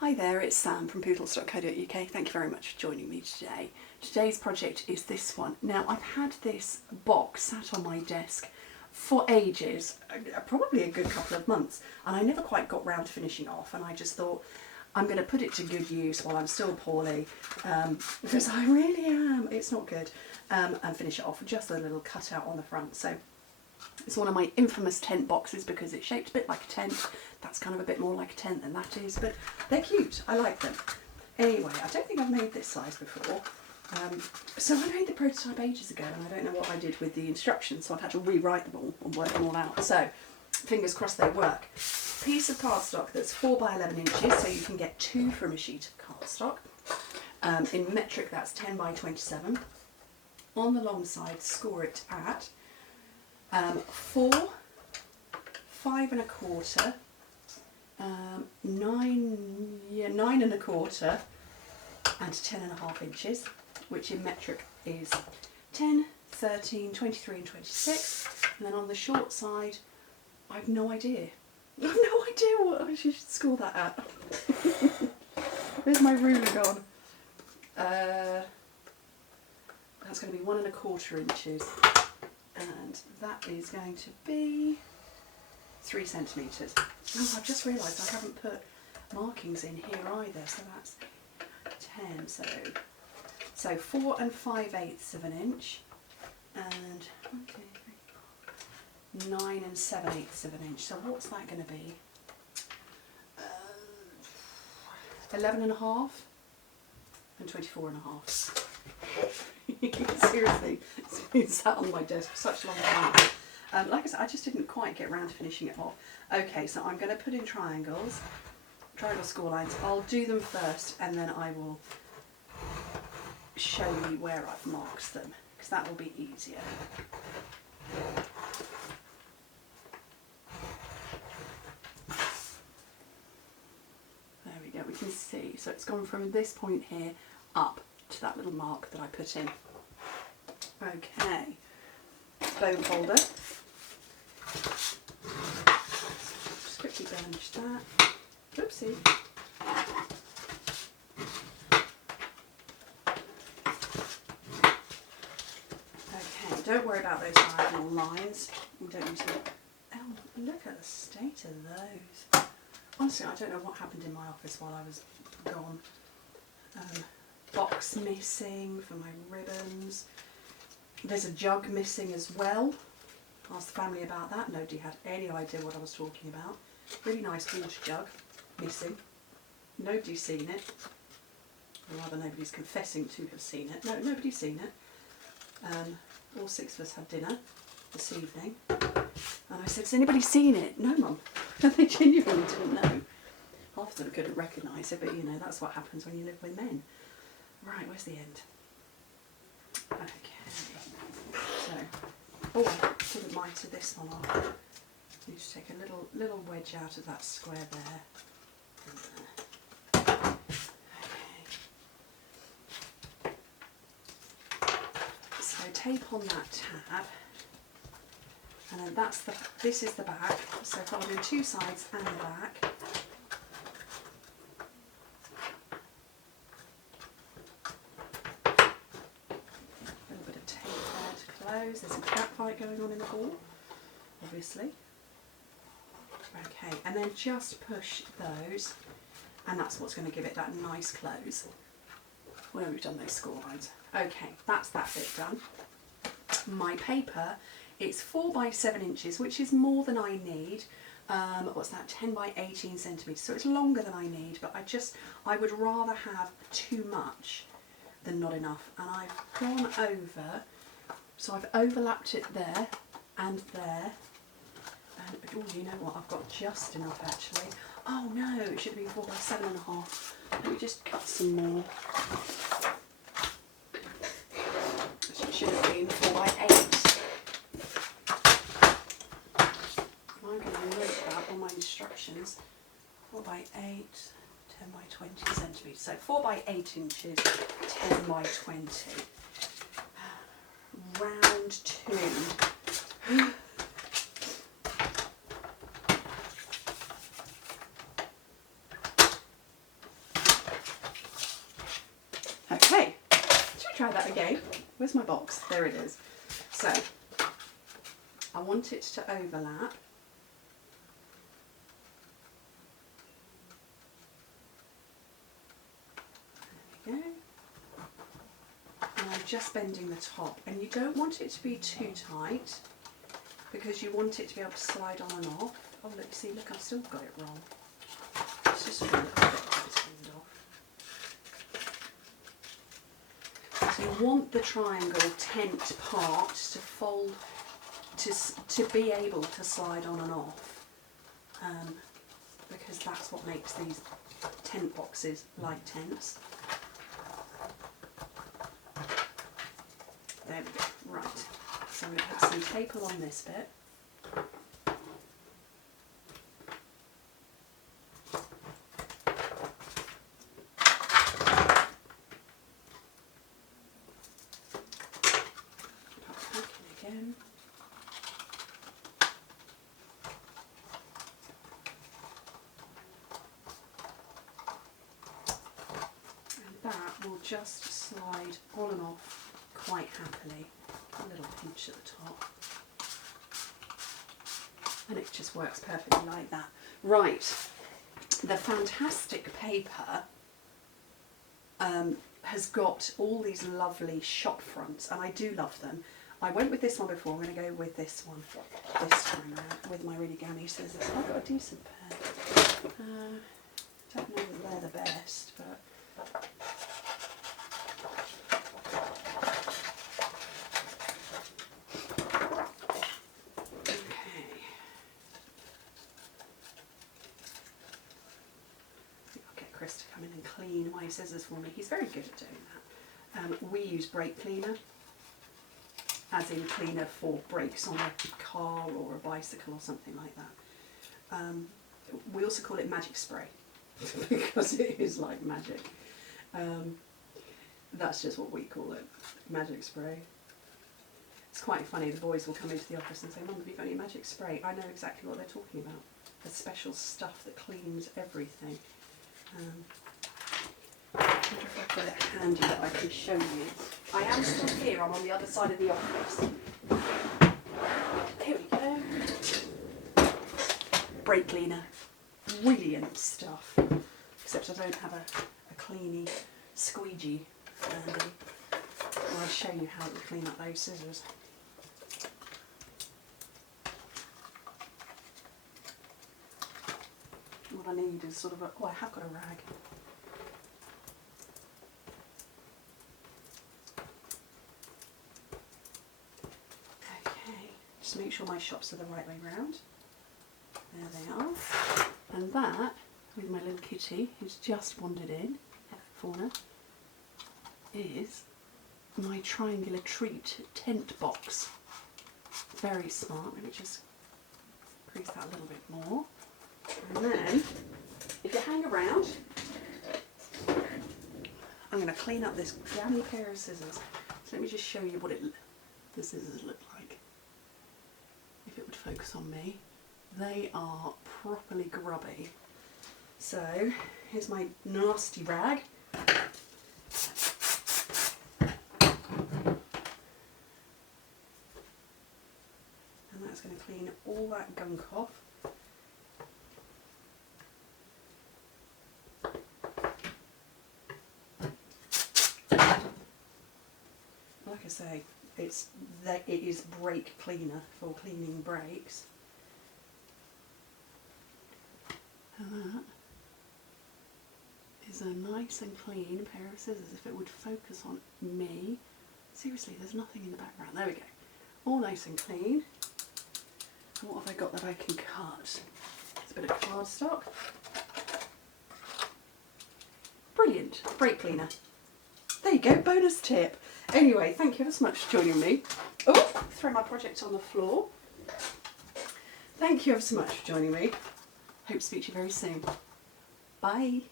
Hi there, it's Sam from Pootles.co.uk. Thank you very much for joining me today. Today's project is this one. Now, I've had this box sat on my desk for ages, probably a good couple of months, and I never quite got round to finishing off, and I just thought I'm going to put it to good use while I'm still poorly, because I really am, it's not good, and finish it off with just a little cutout on the front. So it's one of my infamous tent boxes because it's shaped a bit like a tent. That's kind of a bit more like a tent than that is, but they're cute. I like them. Anyway, I don't think I've made this size before. So I made the prototype ages ago and I don't know what I did with the instructions, so I've had to rewrite them all and work them all out. So fingers crossed they work. Piece of cardstock that's 4 by 11 inches, so you can get 2 from a sheet of cardstock. In metric, that's 10 by 27. On the long side, score it at 4, 5 1/4, 9 1/4 and 10 1/2 inches, which in metric is 10, 13, 23 and 26. And then on the short side, I have no idea. I have no idea what I should score that at. Where's my ruler gone? That's going to be 1 1/4 inches. And that is going to be 3 centimetres. Oh, I've just realised I haven't put markings in here either, so that's 10. So 4 5/8 of an inch, and 9 7/8 of an inch. So what's that going to be? 11 1/2 and 24 1/2. Seriously, it's sat on my desk for such a long time. Like I said, I just didn't quite get around to finishing it off. Okay, so I'm going to put in triangle score lines. I'll do them first and then I will show you where I've marked them, because that will be easier. There we go, we can see. So it's gone from this point here up to that little mark that I put in. Okay, bone folder. Just quickly burnish that. Oopsie. Okay, don't worry about those diagonal lines. We don't need to. Oh, look at the state of those. Honestly, I don't know what happened in my office while I was gone. Box missing for my ribbons. There's a jug missing as well. Asked the family about that. Nobody had any idea what I was talking about. Really nice water jug missing. Nobody's seen it. Or rather, nobody's confessing to have seen it. No, nobody's seen it. All 6 of us had dinner this evening. And I said, has anybody seen it? No, Mum. They genuinely didn't know. Half of them couldn't recognise it, but you know, that's what happens when you live with men. Right, where's the end? Okay, so, oh, I didn't mitre this one off. You just take a little wedge out of that square there. Okay. So tape on that tab, and then this is the back. So if I do 2 sides and the back. There's a cat fight going on in the hall, obviously. Okay, and then just push those, and that's what's going to give it that nice close when we've done those score lines. Okay, that's that bit done. My paper, it's 4 by 7 inches, which is more than I need. What's that, 10 by 18 centimetres, so it's longer than I need, but I would rather have too much than not enough. And I've gone over. So I've overlapped it there and there, and oh, you know what, I've got just enough actually. Oh no, it should have been 4 by 7 1/2. Let me just cut some more. It should have been 4 by 8. I'm going to note that on my instructions. 4 by 8, 10 by 20 centimetres. So 4 by 8 inches, 10 by 20. Round 2. Okay, should we try that again? Where's my box? There it is. So, I want it to overlap. There we go. And I'm just bending the top, and you don't want it to be too tight because you want it to be able to slide on and off. Oh look, see, look, I've still got it wrong. It's just a little bit tightened off. So you want the triangle tent part to fold, to be able to slide on and off, because that's what makes these tent boxes like tents. There we go, right. So I'm going to put some tape along this bit. Pop it back in again. And that will just slide on and off quite happily. A little pinch at the top, and it just works perfectly like that. Right, the fantastic paper has got all these lovely shop fronts, and I do love them. I went with this one before. I'm going to go with this one this time around with my really gammy scissors. I've got a decent pair. Don't know that they're the best, but. Chris to come in and clean my scissors for me. He's very good at doing that. We use brake cleaner, as in cleaner for brakes on a car or a bicycle or something like that. We also call it magic spray because it is like magic. That's just what we call it, magic spray. It's quite funny, the boys will come into the office and say, "Mum, have you got any magic spray?" I know exactly what they're talking about. The special stuff that cleans everything. I wonder if I've got it handy that I can show you. I am still here, I'm on the other side of the office. Here we go. Brake cleaner. Brilliant stuff. Except I don't have a cleany squeegee handy. I'll show you how to clean up those scissors. What I need is sort of a, oh, I have got a rag. Okay, just make sure my shops are the right way round. There they are. And that, with my little kitty who's just wandered in, fauna, is my triangular treat tent box. Very smart. Let me just crease that a little bit more. And then, if you hang around, I'm going to clean up this gammy pair of scissors. So let me just show you what the scissors look like. If it would focus on me. They are properly grubby. So, here's my nasty rag. And that's going to clean all that gunk off. Like I say, it is brake cleaner for cleaning brakes. And that is a nice and clean pair of scissors. If it would focus on me. Seriously, there's nothing in the background. There we go. All nice and clean. And what have I got that I can cut? It's a bit of cardstock. Brilliant. Brake cleaner. There you go, bonus tip. Anyway, thank you ever so much for joining me. Oh, throw my project on the floor. Thank you ever so much for joining me. Hope to speak to you very soon. Bye.